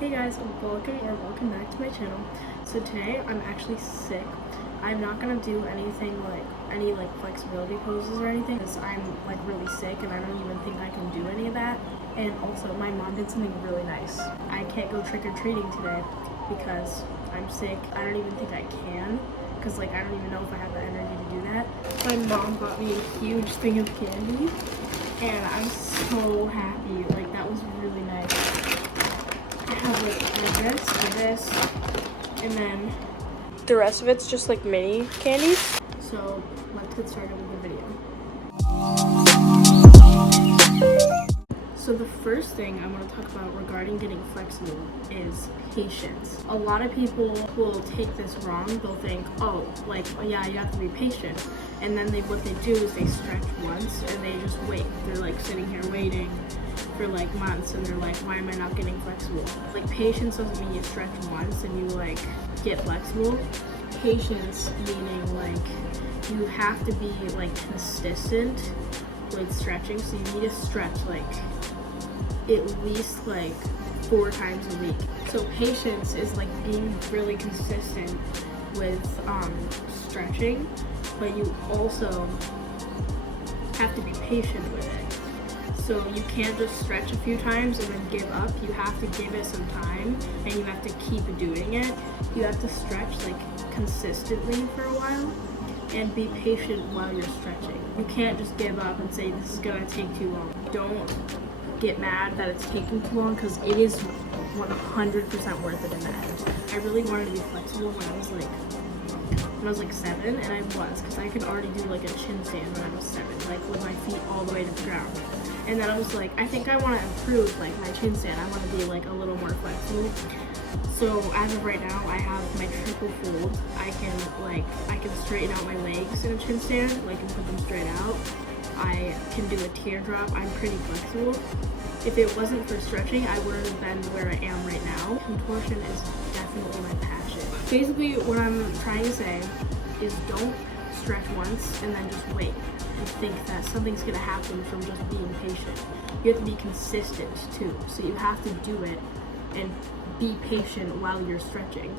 Hey guys, welcome back to my channel. So today I'm actually sick. I'm not gonna do anything like any flexibility poses or anything because I'm like really sick and I don't even think I can do any of that. And also my mom did something really nice. I can't go trick-or-treating today because I'm sick. I don't even think I can because I don't even know if I have the energy to do that. My mom bought me a huge thing of candy and I'm so happy. That was really nice. I have this, and then the rest of it's just mini candies. So let's get started with the video. So the first thing I want to talk about regarding getting flexible is patience. A lot of people will take this wrong. They'll think, yeah, you have to be patient. And then what they do is they stretch once and they just wait. They're sitting here waiting for months and they're like, why am I not getting flexible? Patience doesn't mean you stretch once and you get flexible. Patience meaning you have to be consistent with stretching, so you need to stretch at least 4 times a week. So patience is being really consistent with stretching, but you also have to be patient with it. So you can't just stretch a few times and then give up. You have to give it some time and you have to keep doing it. You have to stretch consistently for a while and be patient while you're stretching. You can't just give up and say this is gonna take too long. Don't get mad that it's taking too long because it is 100% worth it in the end. I really wanted to be flexible when I was 7, and I was, because I could already do a chin stand when I was 7, with my feet all the way to the ground. And then I was I think I want to improve my chin stand. I want to be a little more flexible. So as of right now, I have my triple fold. I can straighten out my legs in a chin stand, and put them straight out. I can do a teardrop. I'm pretty flexible. If it wasn't for stretching, I wouldn't have been where I am right now. Contortion is definitely my passion. Basically, what I'm trying to say is don't stretch once and then just wait and think that something's gonna happen from just being patient. You have to be consistent too. So you have to do it and be patient while you're stretching.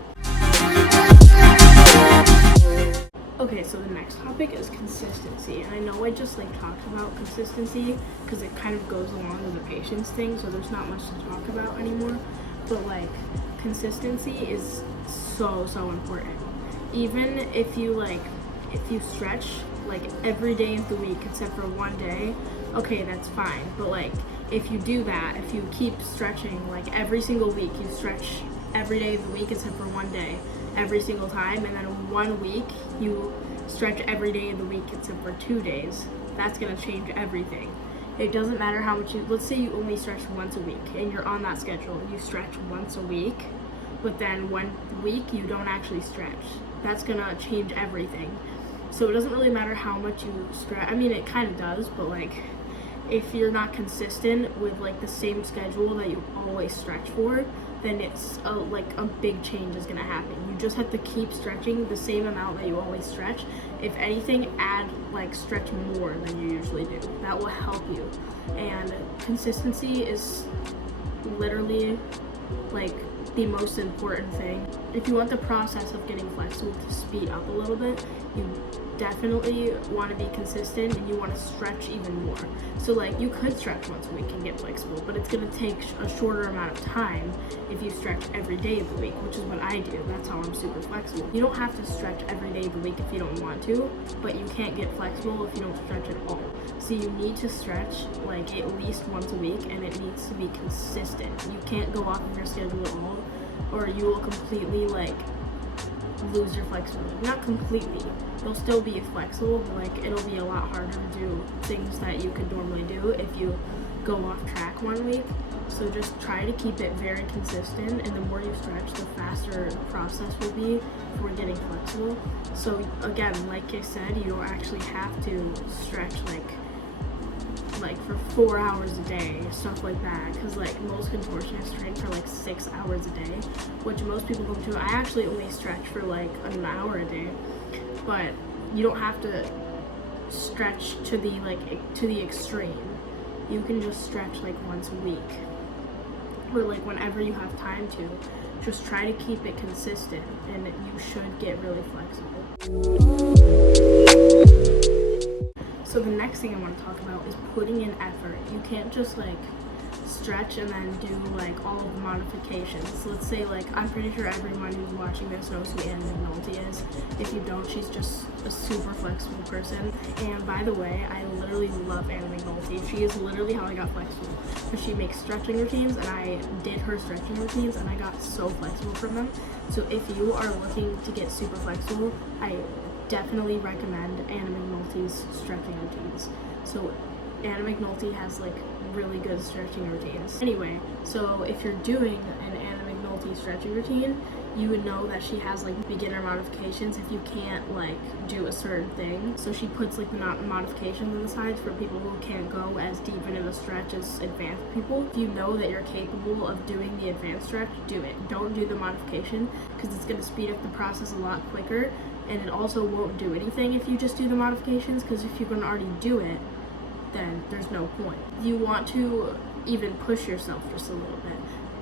Okay, so the next topic is consistency. And I know I just talked about consistency because it kind of goes along with the patience thing, so there's not much to talk about anymore. But consistency is so important. Even if you stretch every day of the week except for one day, okay, that's fine. But if you do that, if you keep stretching every single week, you stretch every day of the week except for one day every single time, and then 1 week you stretch every day of the week except for 2 days, that's gonna change everything. It doesn't matter how much let's say you only stretch once a week and you're on that schedule, you stretch once a week, but then 1 week you don't actually stretch. That's gonna change everything. So it doesn't really matter how much you stretch. I mean, it kind of does, but if you're not consistent with the same schedule that you always stretch for, then it's a big change is gonna happen. You just have to keep stretching the same amount that you always stretch. If anything, add stretch more than you usually do. That will help you. And consistency is literally the most important thing. If you want the process of getting flexible to speed up a little bit, you definitely want to be consistent and you want to stretch even more. So you could stretch once a week and get flexible, but it's going to take a shorter amount of time if you stretch every day of the week, which is what I do. That's how I'm super flexible. You don't have to stretch every day of the week if you don't want to, but you can't get flexible if you don't stretch at all. So you need to stretch at least once a week, and it needs to be consistent. You can't go off of your schedule at all, or you will completely lose your flexibility. Not completely. You'll still be flexible, but it'll be a lot harder to do things that you could normally do if you go off track 1 week. So just try to keep it very consistent, and the more you stretch, the faster the process will be for getting flexible. So again, like I said, you don't actually have to stretch for 4 hours a day, stuff like that, because most contortionists train for 6 hours a day, which most people don't do. I actually only stretch for an hour a day, but you don't have to stretch to the extreme. You can just stretch once a week But like whenever you have time to, just try to keep it consistent and you should get really flexible. So the next thing I want to talk about is putting in effort. You can't just like stretch and then do like all of the modifications. So let's say like, I'm pretty sure everyone who's watching this knows who Anna McNulty is. If you don't, she's just a super flexible person. And by the way, I literally love Anna McNulty. She is literally how I got flexible. Because she makes stretching routines and I did her stretching routines and I got so flexible from them. So if you are looking to get super flexible, I definitely recommend Anna McNulty's stretching routines. So Anna McNulty has like really good stretching routines. Anyway, so if you're doing an Anna McNulty stretching routine, you would know that she has like beginner modifications if you can't like do a certain thing. So she puts like the modifications on the sides for people who can't go as deep into the stretch as advanced people. If you know that you're capable of doing the advanced stretch, do it. Don't do the modification because it's going to speed up the process a lot quicker, and it also won't do anything if you just do the modifications, because if you can already do it, then there's no point. You want to even push yourself just a little bit.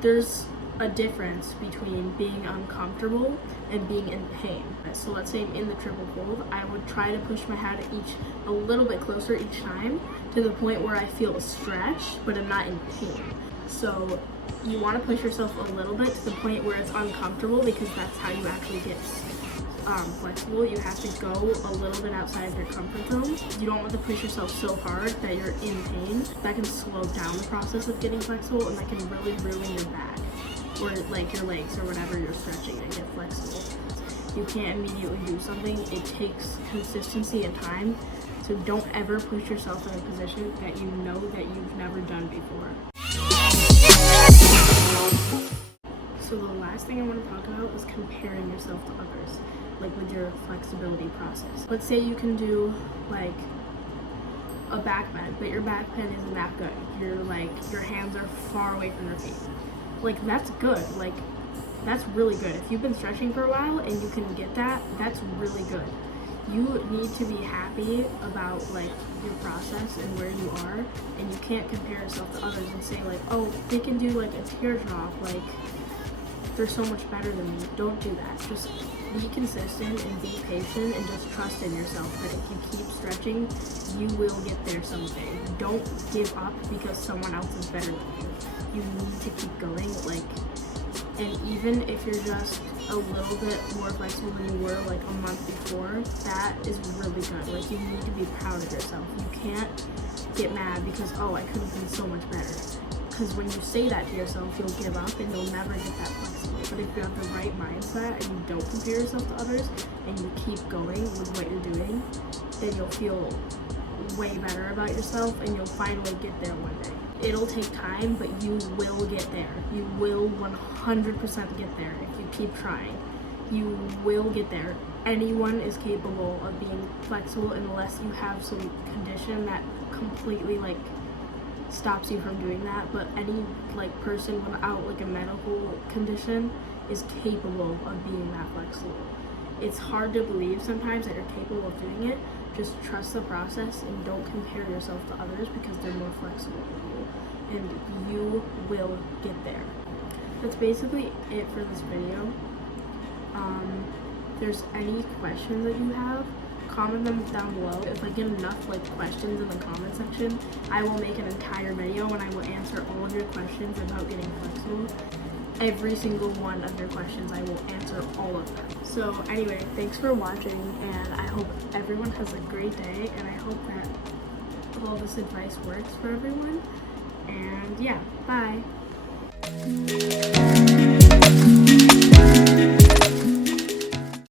There's a difference between being uncomfortable and being in pain. So let's say I'm in the triple hold, I would try to push my head a little bit closer each time to the point where I feel a stretch, but I'm not in pain. So you want to push yourself a little bit to the point where it's uncomfortable, because that's how you actually get flexible. You have to go a little bit outside of your comfort zone. You don't want to push yourself so hard that you're in pain. That can slow down the process of getting flexible, and that can really ruin your back or like your legs or whatever you're stretching and get flexible. You can't immediately do something. It takes consistency and time. So don't ever push yourself in a position that you know that you've never done before. So the last thing I want to talk about is comparing yourself to others, like with your flexibility process. Let's say you can do like a back bend, but your back bend isn't that good. Your hands are far away from your feet. Like that's good. Like that's really good. If you've been stretching for a while and you can get that, that's really good. You need to be happy about like your process and where you are, and you can't compare yourself to others and say like, oh, they can do like a teardrop, like they're so much better than me. Don't do that. Just be consistent and be patient and just trust in yourself that if you keep stretching, you will get there someday. Don't give up because someone else is better than you. You need to keep going, like, and even if you're just a little bit more flexible than you were like a month before, that is really good. Like, you need to be proud of yourself. You can't get mad because, oh, I could have been so much better. Because when you say that to yourself, you'll give up and you'll never get that flexible. But if you have the right mindset and you don't compare yourself to others and you keep going with what you're doing, then you'll feel way better about yourself and you'll finally get there one day. It'll take time, but you will get there. You will 100% get there if you keep trying. You will get there. Anyone is capable of being flexible unless you have some condition that completely like stops you from doing that. But any like person without like a medical condition is capable of being that flexible. It's hard to believe sometimes that you're capable of doing it. Just trust the process and don't compare yourself to others because they're more flexible than you, and you will get there. That's basically it for this video. If there's any questions that you have, comment them down below. If I get enough like questions in the comment section, I will make an entire video and I will answer all of your questions about getting flexible. Every single one of your questions, I will answer all of them. So anyway, thanks for watching, and I hope everyone has a great day, and I hope that all this advice works for everyone. And yeah, bye.